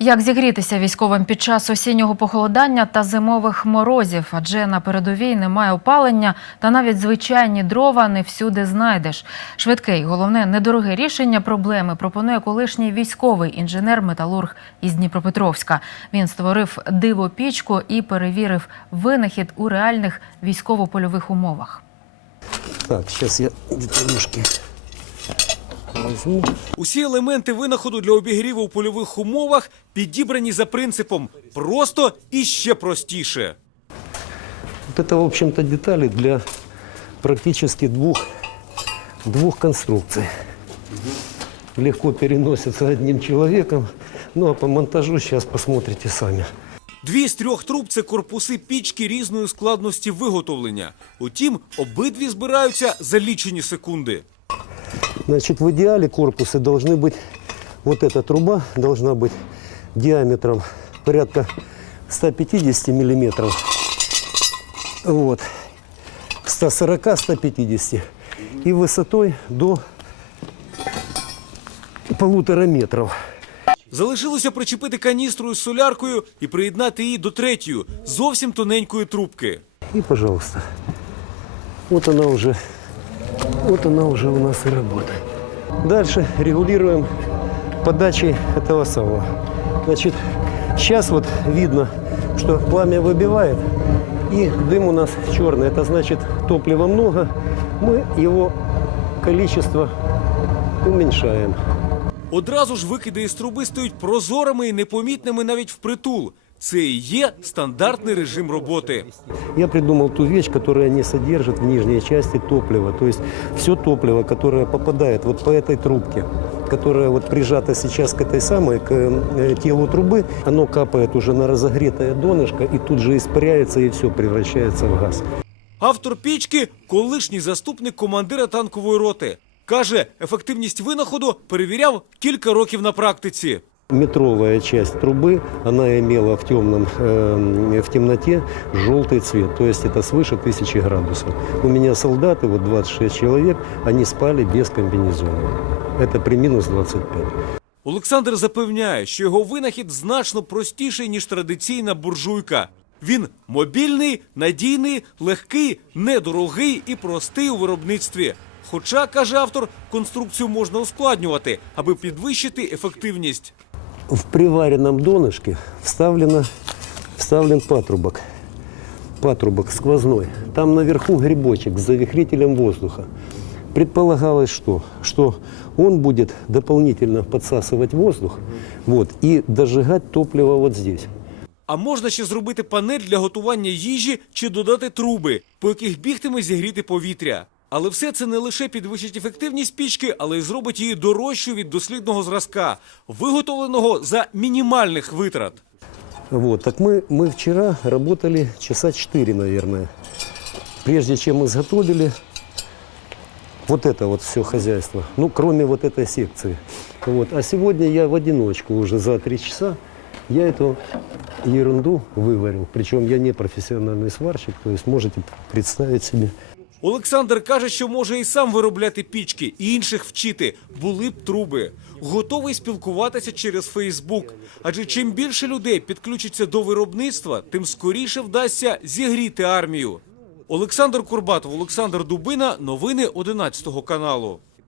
Як зігрітися військовим під час осіннього похолодання та зимових морозів? Адже на передовій немає опалення, та навіть звичайні дрова не всюди знайдеш. Швидке й головне недороге рішення проблеми пропонує колишній військовий інженер-металург із Дніпропетровська. Він створив диво пічку і перевірив винахід у реальних військово-польових умовах. Так, сейчас я деталюшки возьму. Усі елементи винаходу для обігріву у польових умовах підібрані за принципом просто і ще простіше. Вот это, в общем-то, детали для практически двух, двух конструкций. Легко переносятся одним человеком. Ну, а по монтажу сейчас посмотрите сами. Дві з трьох труб це корпуси пічки різної складності виготовлення. Утім, обидві збираються за лічені секунди. Значит, в идеале корпусы должны быть, вот эта труба должна быть диаметром порядка 150 миллиметров. Вот. 140-150. И высотой до полутора метров. Залишилося причепити каністру із соляркою і приєднати її до третьої, зовсім тоненької трубки. И, пожалуйста, вот она уже, вот она уже у нас и работает. Дальше регулируем подачей этого самого. Значит, сейчас вот видно, что пламя выбивает, и дым у нас черный. Это значит, топлива много, мы его количество уменьшаем. Одразу ж викиди із труби стають прозорими і непомітними навіть впритул. Це і є стандартний режим роботи. Я придумал ту вещь, которая не содержит в нижней части топлива. То есть все топливо, которое попадает вот по этой трубке, которая вот прижата сейчас к этой самой, к э, телу трубы, оно капает уже на разогретое донышко и тут же испаряется и все превращается в газ. Автор пічки колишній заступник командира танкової роти. Каже, ефективність винаходу перевіряв кілька років на практиці. Метровая часть трубы, она имела в, темном, э, в темноте желтый цвет, то есть это свыше тысячи градусов. У меня солдаты, вот 26 человек, они спали без комбинезона. Это при минус 25. Олександр запевняє, що його винахід значно простіший, ніж традиційна буржуйка. Він мобільний, надійний, легкий, недорогий і простий у виробництві. Хоча, каже автор, конструкцію можна ускладнювати, аби підвищити ефективність. В приваренном донышке вставлено, вставлен патрубок. Патрубок сквозной. Там наверху грибочек с завихрителем воздуха. Предполагалось, что, что он будет дополнительно подсасывать воздух вот, и дожигать топливо вот здесь. А можна ще зробити панель для готування їжі чи додати труби, по яких бігтиме зігріти повітря. Але все це не лише підвищить ефективність пічки, але й зробить її дорожчою від дослідного зразка, виготовленого за мінімальних витрат. Вот, так мы, мы вчера работали часа 4, наверное. Прежде чем изготовили вот это вот все хозяйство. Ну, кроме вот этой секции. Вот. А сегодня я в одиночку уже за три часа я эту ерунду выварил. Причем я не профессиональный сварщик, то есть можете представить себе. Олександр каже, що може і сам виробляти пічки, і інших вчити. Були б труби. Готовий спілкуватися через Фейсбук. Адже чим більше людей підключиться до виробництва, тим скоріше вдасться зігріти армію. Олександр Курбатов, Олександр Дубина. Новини 11 каналу.